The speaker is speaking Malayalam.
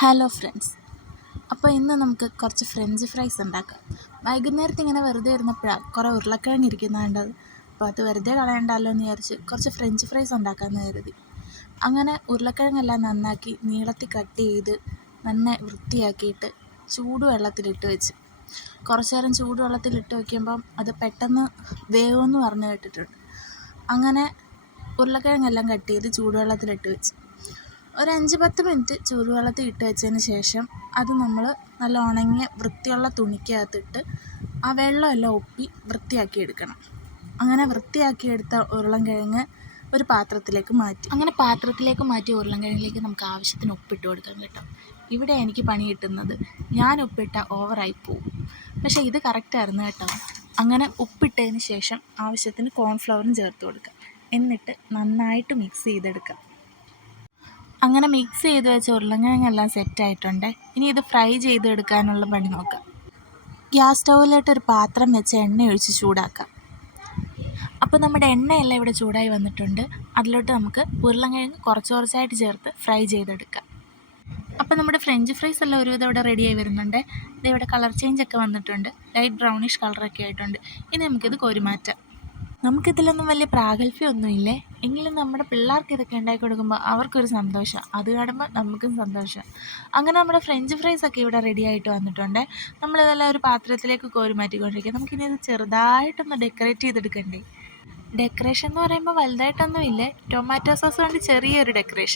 ഹലോ ഫ്രണ്ട്സ് അപ്പോൾ ഇന്ന് നമുക്ക് കുറച്ച് ഫ്രഞ്ച് ഫ്രൈസ് ഉണ്ടാക്കാം. വൈകുന്നേരത്ത് ഇങ്ങനെ വെറുതെ ഇരുന്നപ്പോഴാണ് കുറേ ഉരുളക്കിഴങ്ങ് ഇരിക്കുന്നത് കണ്ടത് അപ്പോൾ അത് വെറുതെ കളയണ്ടല്ലോ എന്ന് വിചാരിച്ച് കുറച്ച് ഫ്രഞ്ച് ഫ്രൈസ് ഉണ്ടാക്കാമെന്ന് കരുതി. അങ്ങനെ ഉരുളക്കിഴങ്ങെല്ലാം നന്നാക്കി നീളത്തിൽ കട്ട് ചെയ്ത് നന്നായി വൃത്തിയാക്കിയിട്ട് ചൂടുവെള്ളത്തിലിട്ട് വെച്ച്. കുറച്ച് നേരം ചൂടുവെള്ളത്തിലിട്ട് വയ്ക്കുമ്പം അത് പെട്ടെന്ന് വേവുമെന്ന് പറഞ്ഞ് കേട്ടിട്ടുണ്ട്. അങ്ങനെ ഉരുളക്കിഴങ്ങെല്ലാം കട്ട് ചെയ്ത് ചൂടുവെള്ളത്തിലിട്ട് വെച്ച്. ഒരു അഞ്ച് പത്ത് മിനിറ്റ് ചൂടുവെള്ളത്തിൽ ഇട്ട് വെച്ചതിന് ശേഷം അത് നമ്മൾ നല്ല ഉണങ്ങിയ വൃത്തിയുള്ള തുണിക്കകത്തിട്ട് ആ വെള്ളമെല്ലാം ഒപ്പി വൃത്തിയാക്കി എടുക്കണം അങ്ങനെ വൃത്തിയാക്കിയെടുത്ത ഉരുളൻകിഴങ്ങ് ഒരു പാത്രത്തിലേക്ക് മാറ്റി. അങ്ങനെ പാത്രത്തിലേക്ക് മാറ്റി ഉരുളൻകിഴങ്ങിലേക്ക് നമുക്ക് ആവശ്യത്തിന് ഉപ്പിട്ട് കൊടുക്കാം കേട്ടോ. ഇവിടെ എനിക്ക് പണി കിട്ടുന്നത് ഞാൻ ഉപ്പിട്ട ഓവറായി പോവും. പക്ഷേ ഇത് കറക്റ്റായിരുന്നു കേട്ടോ. അങ്ങനെ ഉപ്പിട്ടതിന് ശേഷം ആവശ്യത്തിന് കോൺഫ്ലവറും ചേർത്ത് കൊടുക്കാം. എന്നിട്ട് നന്നായിട്ട് മിക്സ് ചെയ്തെടുക്കുക അങ്ങനെ മിക്സ് ചെയ്ത് വെച്ച ഉരുളക്കിഴങ്ങെല്ലാം സെറ്റായിട്ടുണ്ട് ഇനി ഇത് ഫ്രൈ ചെയ്തെടുക്കാനുള്ള പണി നോക്കാം. ഗ്യാസ് സ്റ്റൗവിലോട്ട് ഒരു പാത്രം വെച്ച് എണ്ണ ഒഴിച്ച് ചൂടാക്കാം. അപ്പോൾ നമ്മുടെ എണ്ണയെല്ലാം ഇവിടെ ചൂടായി വന്നിട്ടുണ്ട്. അതിലോട്ട് നമുക്ക് ഉരുളക്കിഴങ്ങ് കുറച്ച് കുറച്ചായിട്ട് ചേർത്ത് ഫ്രൈ ചെയ്തെടുക്കാം. അപ്പോൾ നമ്മുടെ ഫ്രഞ്ച് ഫ്രൈസ് എല്ലാം ഒരുവിധം ഇവിടെ റെഡിയായി വരുന്നുണ്ട്. ഇത് ഇവിടെ കളർ ചേഞ്ച് ഒക്കെ വന്നിട്ടുണ്ട്. ലൈറ്റ് ബ്രൗണിഷ് കളറൊക്കെ ആയിട്ടുണ്ട്. ഇനി നമുക്കിത് കോരിമാറ്റാം. നമുക്കിതിലൊന്നും വലിയ പ്രാഗൽഭ്യമൊന്നുമില്ലേ? എങ്കിലും നമ്മുടെ പിള്ളേർക്ക് ഇതൊക്കെ ഉണ്ടാക്കി കൊടുക്കുമ്പോൾ അവർക്കൊരു സന്തോഷം. അത് കാണുമ്പോൾ നമുക്കും സന്തോഷം. അങ്ങനെ നമ്മുടെ ഫ്രഞ്ച് ഫ്രൈസ് ഒക്കെ ഇവിടെ റെഡി ആയിട്ട് വന്നിട്ടുണ്ട്. നമ്മളിതെല്ലാം ഒരു പാത്രത്തിലേക്ക് കോരി മാറ്റിക്കൊണ്ടിരിക്കുക. നമുക്കിനി ഇത് ചെറുതായിട്ടൊന്ന് ഡെക്കറേറ്റ് ചെയ്തെടുക്കണ്ടേ? ഡെക്കറേഷൻ എന്ന് പറയുമ്പോൾ വലുതായിട്ടൊന്നും ഇല്ലേ ടൊമാറ്റോ സോസ് കൊണ്ട് ചെറിയൊരു ഡെക്കറേഷൻ